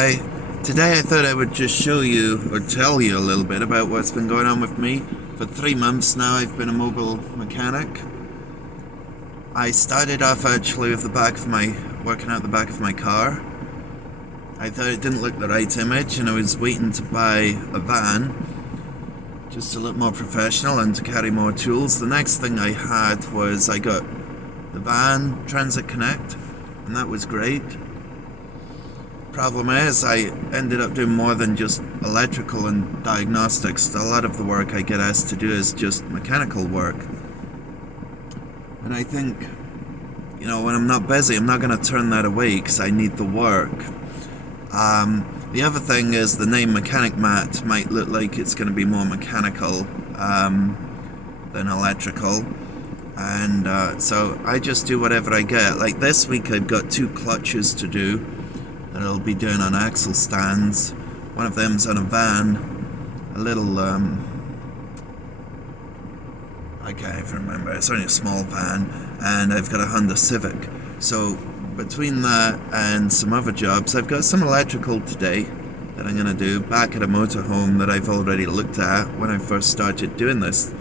Hi. Today I thought I would just show you or tell you a little bit about what's been going on with me. For 3 months now I've been a mobile mechanic. I started off actually with working out the back of my car. I thought it didn't look the right image and I was waiting to buy a van just to look more professional and to carry more tools. The next thing I had was I got the van Transit Connect, and that was great. Problem is, I ended up doing more than just electrical and diagnostics. A lot of the work I get asked to do is just mechanical work. And I think, when I'm not busy, I'm not going to turn that away because I need the work. The other thing is the name Mechanic Mat might look like it's going to be more mechanical than electrical. And so I just do whatever I get. Like this week I've got 2 clutches to do that I'll be doing on axle stands. One of them's on a van, a little, I can't even remember, it's only a small van, and I've got a Honda Civic. So between that and some other jobs, I've got some electrical today that I'm going to do back at a motorhome that I've already looked at when I first started doing this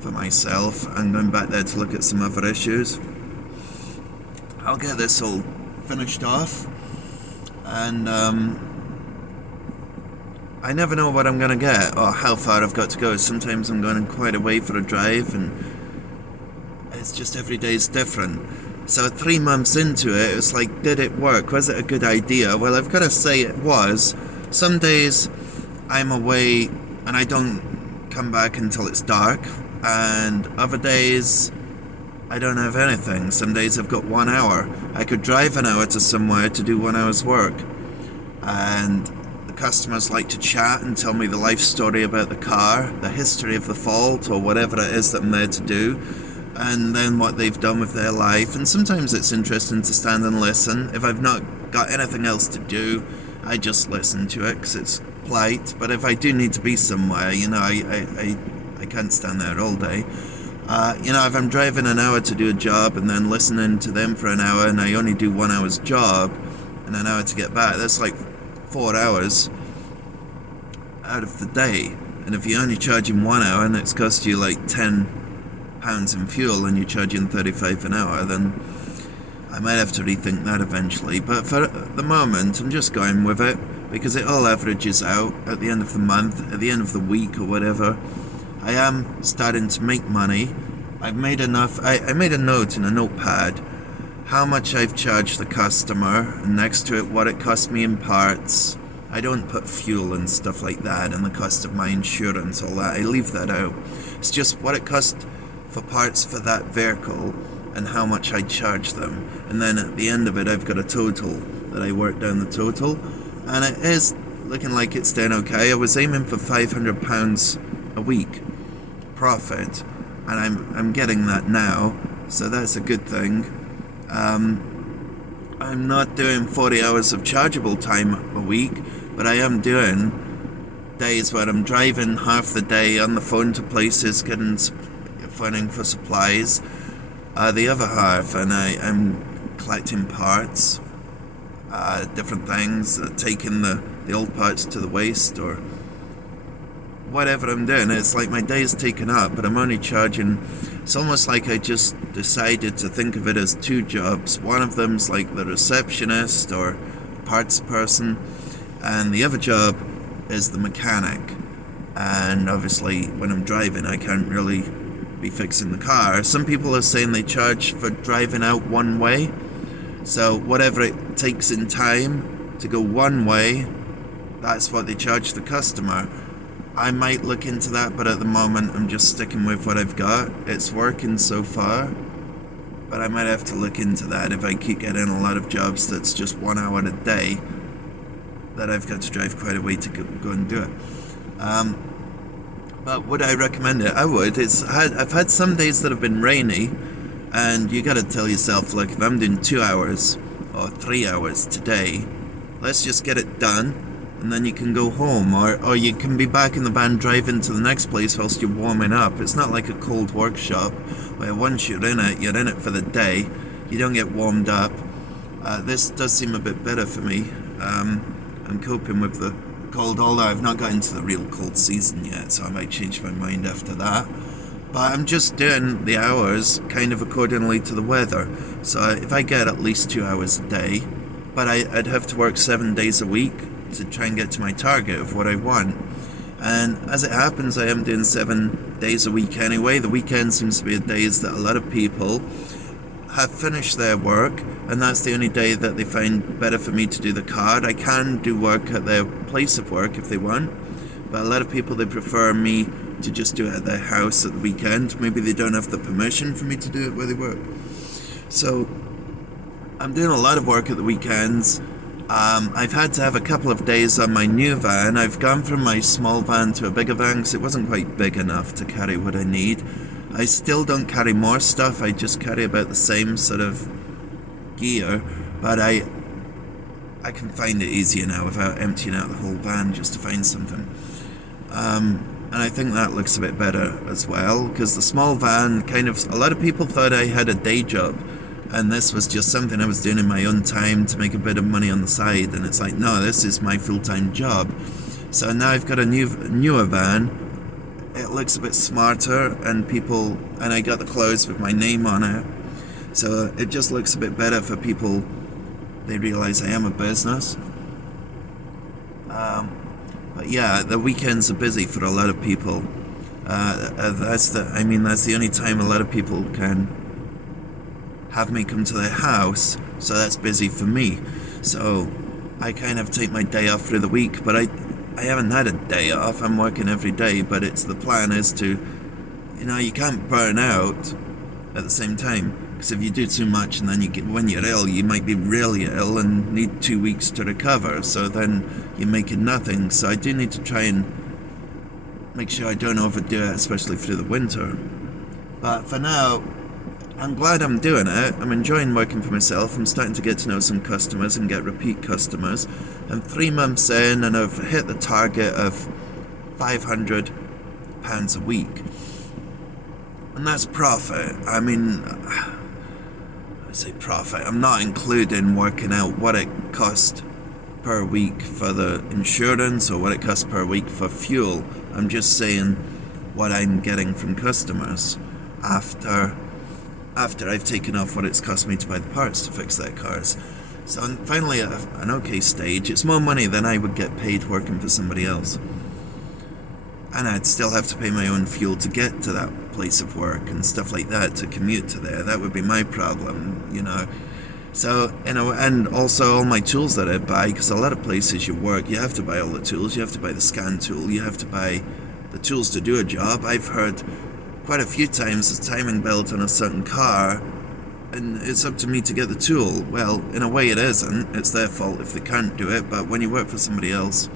for myself. I'm going back there to look at some other issues. I'll get this all finished off, and I never know what I'm going to get or how far I've got to go. Sometimes I'm going quite a way for a drive, and it's just every day is different. So 3 months into it, it's like, did it work? Was it a good idea? Well, I've got to say it was. Some days I'm away and I don't come back until it's dark, and other days I don't have anything. Some days I've got 1 hour. I could drive an hour to somewhere to do 1 hour's work, and the customers like to chat and tell me the life story about the car, the history of the fault or whatever it is that I'm there to do, and then what they've done with their life. And sometimes it's interesting to stand and listen. If I've not got anything else to do, I just listen to it because it's polite. But if I do need to be somewhere, I can't stand there all day. If I'm driving an hour to do a job and then listening to them for an hour, and I only do 1 hour's job and an hour to get back, that's like 4 hours out of the day. And if you're only charging 1 hour and it's cost you like £10 in fuel and you're charging 35 an hour, then I might have to rethink that eventually. But for the moment, I'm just going with it because it all averages out at the end of the month, at the end of the week or whatever. I am starting to make money. I've made enough. I made a note in a notepad how much I've charged the customer, and next to it what it cost me in parts. I don't put fuel and stuff like that and the cost of my insurance, all that. I leave that out. It's just what it cost for parts for that vehicle and how much I charge them. And then at the end of it I've got a total that I work down the total, and it is looking like it's doing okay. I was aiming for £500 a week profit, and I'm getting that now, so that's a good thing. I'm not doing 40 hours of chargeable time a week, but I am doing days where I'm driving half the day on the phone to places, phoning for supplies, the other half, and I'm collecting parts, different things, taking the old parts to the waste or whatever I'm doing. It's like my day's taken up, but I'm only charging. It's almost like I just decided to think of it as 2 jobs. One of them's like the receptionist or parts person, and the other job is the mechanic. And obviously when I'm driving I can't really be fixing the car. Some people are saying they charge for driving out one way, so whatever it takes in time to go one way, that's what they charge the customer. I might look into that, but at the moment I'm just sticking with what I've got. It's working so far, but I might have to look into that if I keep getting a lot of jobs that's just 1 hour a day that I've got to drive quite a way to go and do it. But would I recommend it? I would. I've had some days that have been rainy, and you got to tell yourself, look, if I'm doing 2 hours or 3 hours today, let's just get it done, and then you can go home, or you can be back in the van driving to the next place whilst you're warming up. It's not like a cold workshop where once you're in it for the day. You don't get warmed up. This does seem a bit better for me. I'm coping with the cold, although I've not got into the real cold season yet, so I might change my mind after that. But I'm just doing the hours kind of accordingly to the weather. So if I get at least 2 hours a day, but I'd have to work 7 days a week to try and get to my target of what I want. And as it happens, I am doing 7 days a week anyway. The weekend seems to be the days that a lot of people have finished their work, and that's the only day that they find better for me to do the card. I can do work at their place of work if they want, but a lot of people, they prefer me to just do it at their house at the weekend. Maybe they don't have the permission for me to do it where they work. So I'm doing a lot of work at the weekends. I've had to have a couple of days on my new van. I've gone from my small van to a bigger van because it wasn't quite big enough to carry what I need. I still don't carry more stuff, I just carry about the same sort of gear, but I can find it easier now without emptying out the whole van just to find something. And I think that looks a bit better as well, because the small van a lot of people thought I had a day job, and this was just something I was doing in my own time to make a bit of money on the side, and it's like, no, this is my full-time job. So now I've got a newer van. It looks a bit smarter, and I got the clothes with my name on it, so it just looks a bit better for people. They realize I am a business. But yeah, the weekends are busy for a lot of people. That's the only time a lot of people can have me come to their house, so that's busy for me. So I kind of take my day off through the week, but I haven't had a day off. I'm working every day, but the plan is to, you can't burn out at the same time, because if you do too much and then when you're ill, you might be really ill and need 2 weeks to recover, so then you're making nothing. So I do need to try and make sure I don't overdo it, especially through the winter. But for now, I'm glad I'm doing it. I'm enjoying working for myself. I'm starting to get to know some customers and get repeat customers. I'm 3 months in and I've hit the target of £500 a week. And that's profit. I say profit. I'm not including working out what it cost per week for the insurance or what it costs per week for fuel. I'm just saying what I'm getting from customers after I've taken off what it's cost me to buy the parts to fix their cars. So I'm finally at an okay stage. It's more money than I would get paid working for somebody else. And I'd still have to pay my own fuel to get to that place of work and stuff like that, to commute to there. That would be my problem, So, and also all my tools that I buy, because a lot of places you work, you have to buy all the tools. You have to buy the scan tool. You have to buy the tools to do a job. I've heard quite a few times the timing belt on a certain car, and it's up to me to get the tool. Well, in a way it isn't. It's their fault if they can't do it, but when you work for somebody else,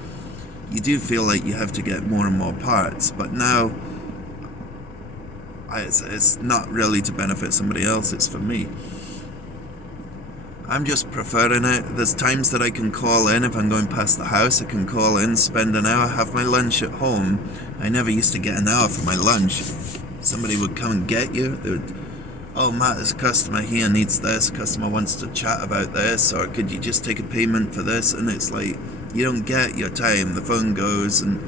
you do feel like you have to get more and more parts. But now, it's not really to benefit somebody else, it's for me. I'm just preferring it. There's times that I can call in. If I'm going past the house, I can call in, spend an hour, have my lunch at home. I never used to get an hour for my lunch. Somebody would come and get you. They would, oh Matt, there's a customer here needs this, a customer wants to chat about this, or could you just take a payment for this? And it's like, you don't get your time. The phone goes, and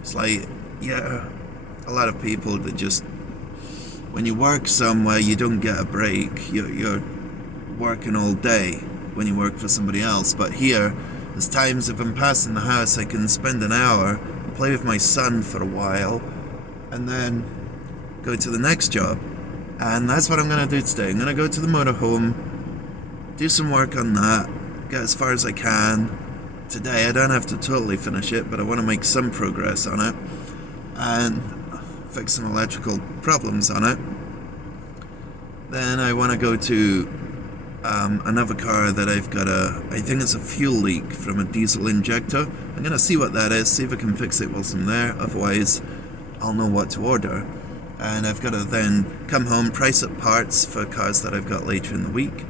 it's like, yeah, a lot of people that just, when you work somewhere, you don't get a break. You're working all day when you work for somebody else. But here, there's times if I'm passing the house, I can spend an hour, play with my son for a while, and then go to the next job. And that's what I'm going to do today. I'm going to go to the motorhome, do some work on that, get as far as I can. Today I don't have to totally finish it, but I want to make some progress on it and fix some electrical problems on it. Then I want to go to another car that I've got I think it's a fuel leak from a diesel injector. I'm going to see what that is, see if I can fix it whilst I'm there. Otherwise, I'll know what to order. And I've got to then come home, price up parts for cars that I've got later in the week.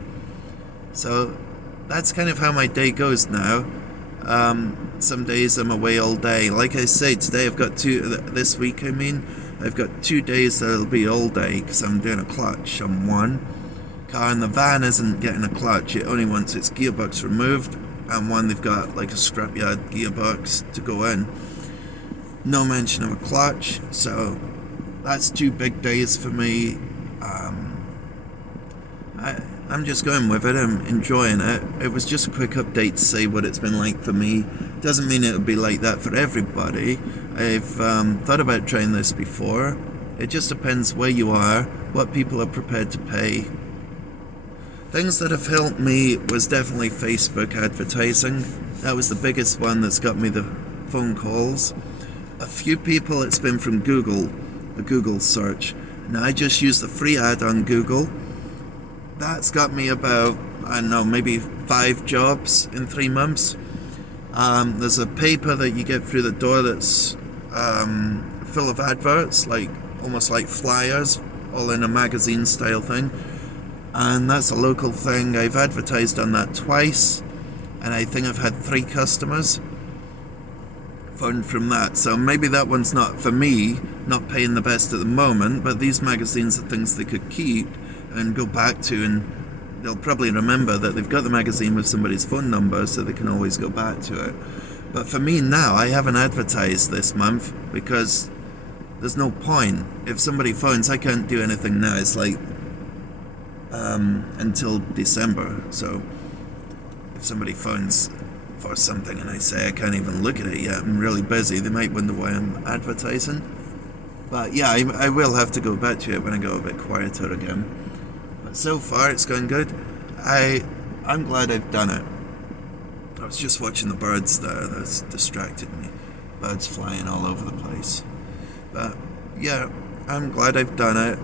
So that's kind of how my day goes now. Some days I'm away all day. Like I say, today I've got this week I've got 2 days that'll be all day because I'm doing a clutch on one car, and the van isn't getting a clutch. It only wants its gearbox removed and one they've got like a scrapyard gearbox to go in. No mention of a clutch, so that's 2 big days for me. I'm just going with it. I'm enjoying it. It was just a quick update to say what it's been like for me. Doesn't mean it would be like that for everybody. I've thought about trying this before. It just depends where you are, what people are prepared to pay. Things that have helped me was definitely Facebook advertising. That was the biggest one that's got me the phone calls. A few people it's been from Google, a Google search. Now I just use the free ad on Google. That's got me about, I don't know, maybe 5 jobs in 3 months. There's a paper that you get through the door that's full of adverts, like almost like flyers, all in a magazine style thing. And that's a local thing. I've advertised on that twice, and I think I've had 3 customers phone from that. So maybe that one's not for me, not paying the best at the moment, but these magazines are things they could keep and go back to, and they'll probably remember that they've got the magazine with somebody's phone number, so they can always go back to it. But for me now, I haven't advertised this month because there's no point. If somebody phones, I can't do anything now. It's like until December. So if somebody phones for something and I say I can't even look at it yet, I'm really busy, they might wonder why I'm advertising. But yeah, I will have to go back to it when I go a bit quieter again. But so far it's going good. I'm glad I've done it. I was just watching the birds there, that's distracted me. Birds flying all over the place. But yeah, I'm glad I've done it.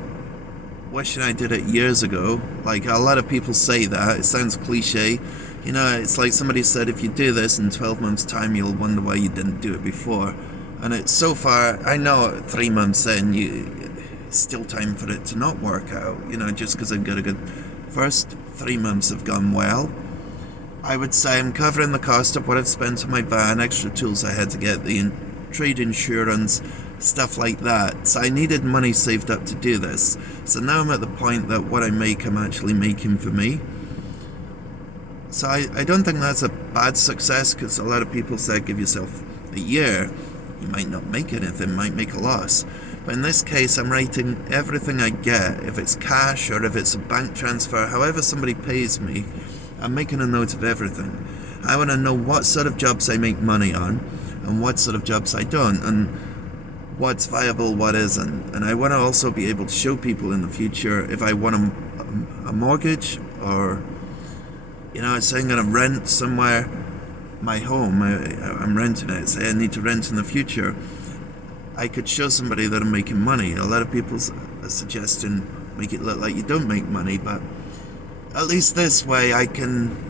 Wishing I did it years ago. Like, a lot of people say that. It sounds cliche. You know, it's like somebody said, if you do this in 12 months' time, you'll wonder why you didn't do it before. And it's so far, I know 3 months in, it's still time for it to not work out. You know, just because I've got a good... First 3 months have gone well. I would say I'm covering the cost of what I've spent on my van, extra tools I had to get, the trade insurance, stuff like that. So I needed money saved up to do this. So now I'm at the point that what I make, I'm actually making for me. So I don't think that's a bad success, because a lot of people say give yourself a year. You might not make anything, might make a loss. But in this case, I'm writing everything I get. If it's cash or if it's a bank transfer, however somebody pays me, I'm making a note of everything. I want to know what sort of jobs I make money on and what sort of jobs I don't, and what's viable, what isn't. And I want to also be able to show people in the future if I want a mortgage, or, you know, say I'm going to rent somewhere, my home, I'm renting it, say I need to rent in the future, I could show somebody that I'm making money. A lot of people are suggesting make it look like you don't make money, but at least this way I can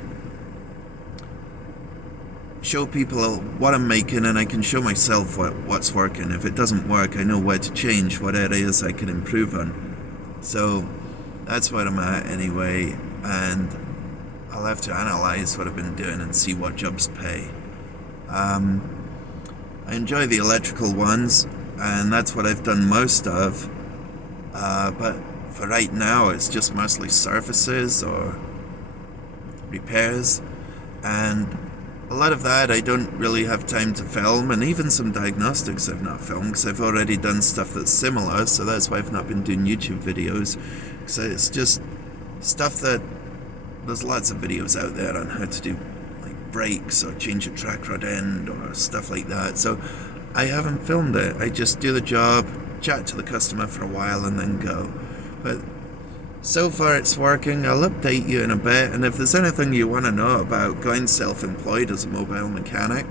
show people what I'm making, and I can show myself what's working. If it doesn't work, I know where to change, what areas I can improve on. So that's where I'm at anyway, and I'll have to analyze what I've been doing and see what jobs pay. I enjoy the electrical ones, and that's what I've done most of, but for right now it's just mostly services or repairs, and a lot of that I don't really have time to film, and even some diagnostics I've not filmed because I've already done stuff that's similar, so that's why I've not been doing YouTube videos, because it's just stuff that there's lots of videos out there on how to do like brakes or change a track rod end or stuff like that. So I haven't filmed it. I just do the job, chat to the customer for a while and then go. But so far it's working. I'll update you in a bit, and if there's anything you want to know about going self-employed as a mobile mechanic,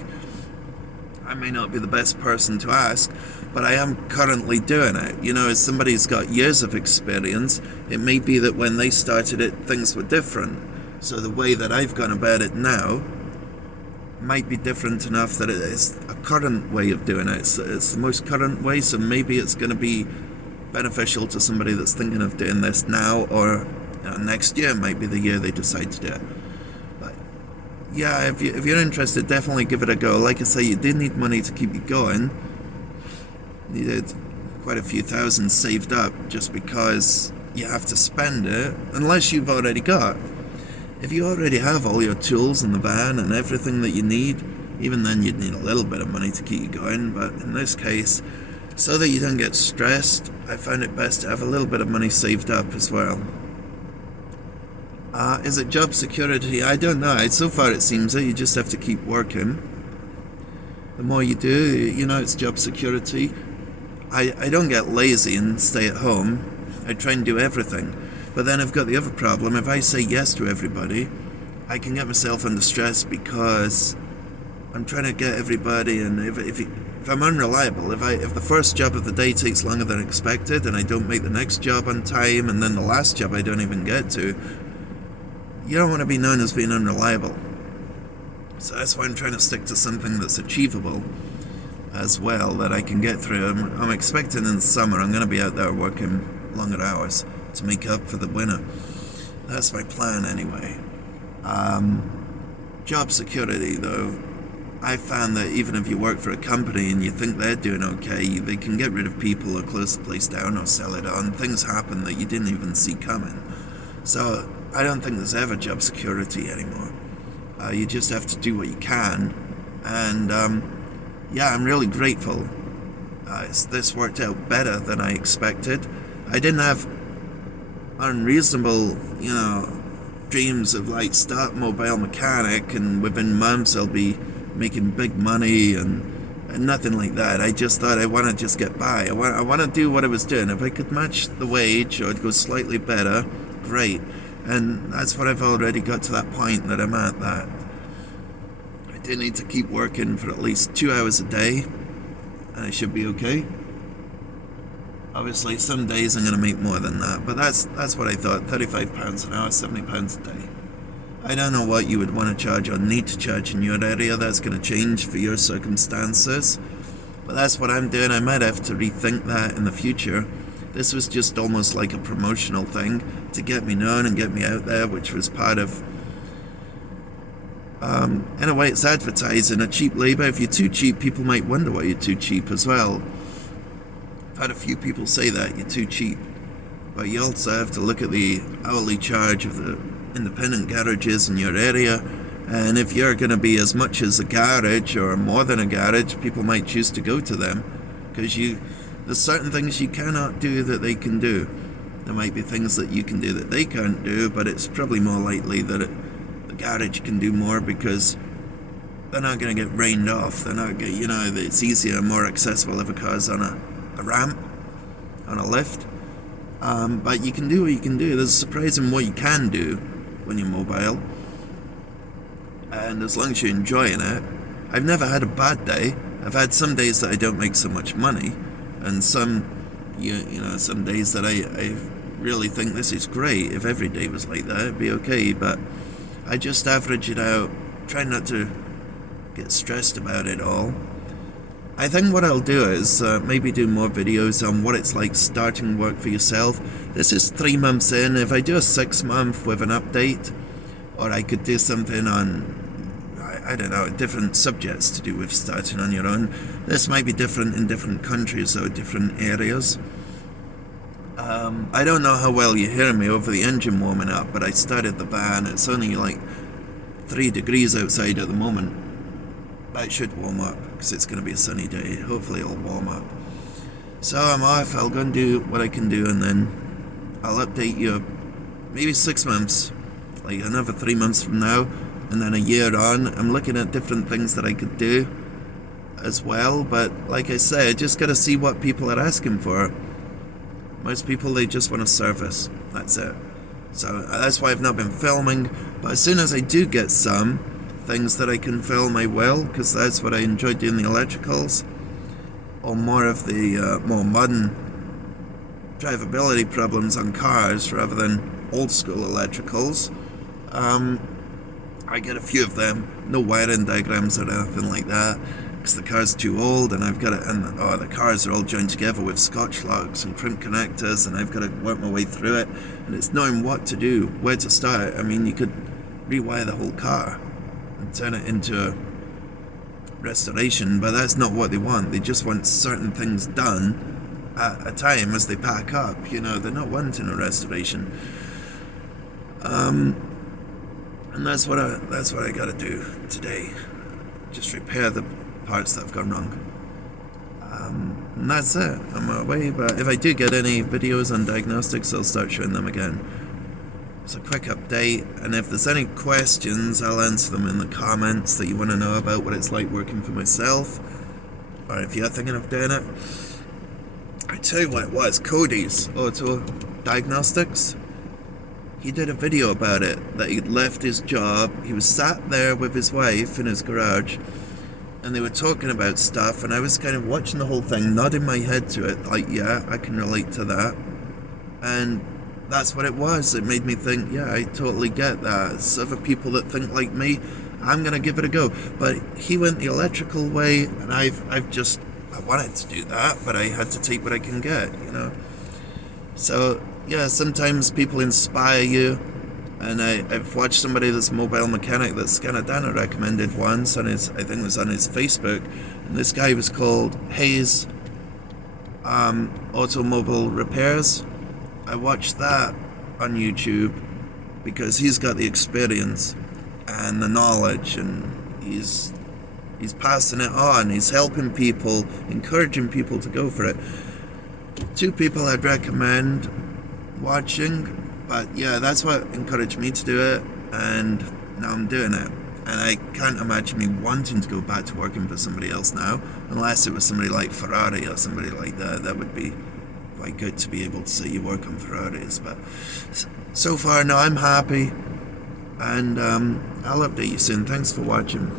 I may not be the best person to ask, but I am currently doing it. You know, as somebody's got years of experience, it may be that when they started it, things were different. So the way that I've gone about it now might be different enough that it is a current way of doing it. It's the most current way, so maybe it's going to be beneficial to somebody that's thinking of doing this now, or next year might be the year they decide to do it. But yeah, if you're interested, definitely give it a go. Like I say, you do need money to keep you going. Needed quite a few thousand saved up just because you have to spend it, unless you've already got. If you already have all your tools in the van and everything that you need, even then you'd need a little bit of money to keep you going, but in this case, so that you don't get stressed, I found it best to have a little bit of money saved up as well. Is it job security? I don't know. So far it seems that you just have to keep working. The more you do, it's job security. I don't get lazy and stay at home. I try and do everything. But then I've got the other problem. If I say yes to everybody, I can get myself under stress because I'm trying to get everybody, and if I'm unreliable, if the first job of the day takes longer than expected and I don't make the next job on time, and then the last job I don't even get to, you don't want to be known as being unreliable. So that's why I'm trying to stick to something that's achievable as well, that I can get through. I'm expecting in the summer I'm going to be out there working longer hours to make up for the winter. That's my plan anyway. Job security though, I found that even if you work for a company and you think they're doing okay, they can get rid of people or close the place down or sell it on. Things happen that you didn't even see coming. So I don't think there's ever job security anymore. You just have to do what you can. And I'm really grateful. This worked out better than I expected. I didn't have unreasonable, dreams of like start mobile mechanic and within months I'll be making big money and nothing like that. I just thought I want to just get by. I want to do what I was doing. If I could match the wage or go slightly better, great. And that's what I've already got to that point that I'm at, that I do need to keep working for at least 2 hours a day and I should be okay. Obviously some days I'm going to make more than that, but that's what I thought. £35 an hour, £70 a day. I don't know what you would want to charge or need to charge in your area. That's going to change for your circumstances, but that's what I'm doing. I might have to rethink that in the future. This was just almost like a promotional thing to get me known and get me out there, which was part of, in a way it's advertising a cheap labour. If you're too cheap, people might wonder why you're too cheap as well. I've had a few people say that, you're too cheap. But you also have to look at the hourly charge of the independent garages in your area, and if you're going to be as much as a garage or more than a garage, people might choose to go to them, because there's certain things you cannot do that they can do. There might be things that you can do that they can't do, but it's probably more likely that the garage can do more because they're not going to get rained off. They're not going, it's easier and more accessible if a car's on a ramp, on a lift. But you can do what you can do. There's surprising what you can do when you're mobile. And as long as you're enjoying it, I've never had a bad day. I've had some days that I don't make so much money, and some days that I really think this is great. If every day was like that, it'd be okay. But I just average it out, try not to get stressed about it all. I think what I'll do is maybe do more videos on what it's like starting work for yourself. This is 3 months in. If I do a 6 month with an update, or I could do something on, I don't know, different subjects to do with starting on your own. This might be different in different countries or different areas. I don't know how well you hear me over the engine warming up, but I started the van. It's only like 3 degrees outside at the moment. But it should warm up because it's going to be a sunny day. Hopefully it'll warm up. So I'm off. I'll go and do what I can do, and then I'll update you maybe 6 months, like another 3 months from now, and then a year on. I'm looking at different things that I could do as well, but like I say, I just got to see what people are asking for. Most people, they just want a service. That's it. So that's why I've not been filming, but as soon as I do get some things that I can film, I will, because that's what I enjoy doing, the electricals, or more of the more modern drivability problems on cars rather than old school electricals. I get a few of them, no wiring diagrams or anything like that, because the car's too old, and I've got to, the cars are all joined together with scotch locks and crimp connectors, and I've got to work my way through it, and it's knowing what to do, where to start. I mean, you could rewire the whole car and turn it into restoration, but that's not what they want. They just want certain things done at a time as they pack up. They're not wanting a restoration. And that's what I got to do today. Just repair the parts that have gone wrong. And that's it. I'm away. But if I do get any videos on diagnostics, I'll start showing them again. It's a quick update, and if there's any questions, I'll answer them in the comments that you want to know about what it's like working for myself, or if you're thinking of doing it. I tell you what it was, Cody's Auto Diagnostics. He did a video about it, that he'd left his job. He was sat there with his wife in his garage, and they were talking about stuff, and I was kind of watching the whole thing, nodding my head to it, like, yeah, I can relate to that. And that's what it was. It made me think, yeah, I totally get that. It's other people that think like me, I'm going to give it a go. But he went the electrical way, and I wanted to do that, but I had to take what I can get, you know. So, yeah, sometimes people inspire you, and I've watched somebody that's a mobile mechanic that's kind of done a recommended once on his, I think it was on his Facebook, and this guy was called Hayes Automobile Repairs. I watched that on YouTube because he's got the experience and the knowledge, and he's passing it on. He's helping people, encouraging people to go for it. Two people I'd recommend watching, but yeah, that's what encouraged me to do it, and now I'm doing it. And I can't imagine me wanting to go back to working for somebody else now, unless it was somebody like Ferrari or somebody like that. That would be quite good to be able to say you work on Ferraris. But so far, no, I'm happy, and I'll update you soon. Thanks for watching.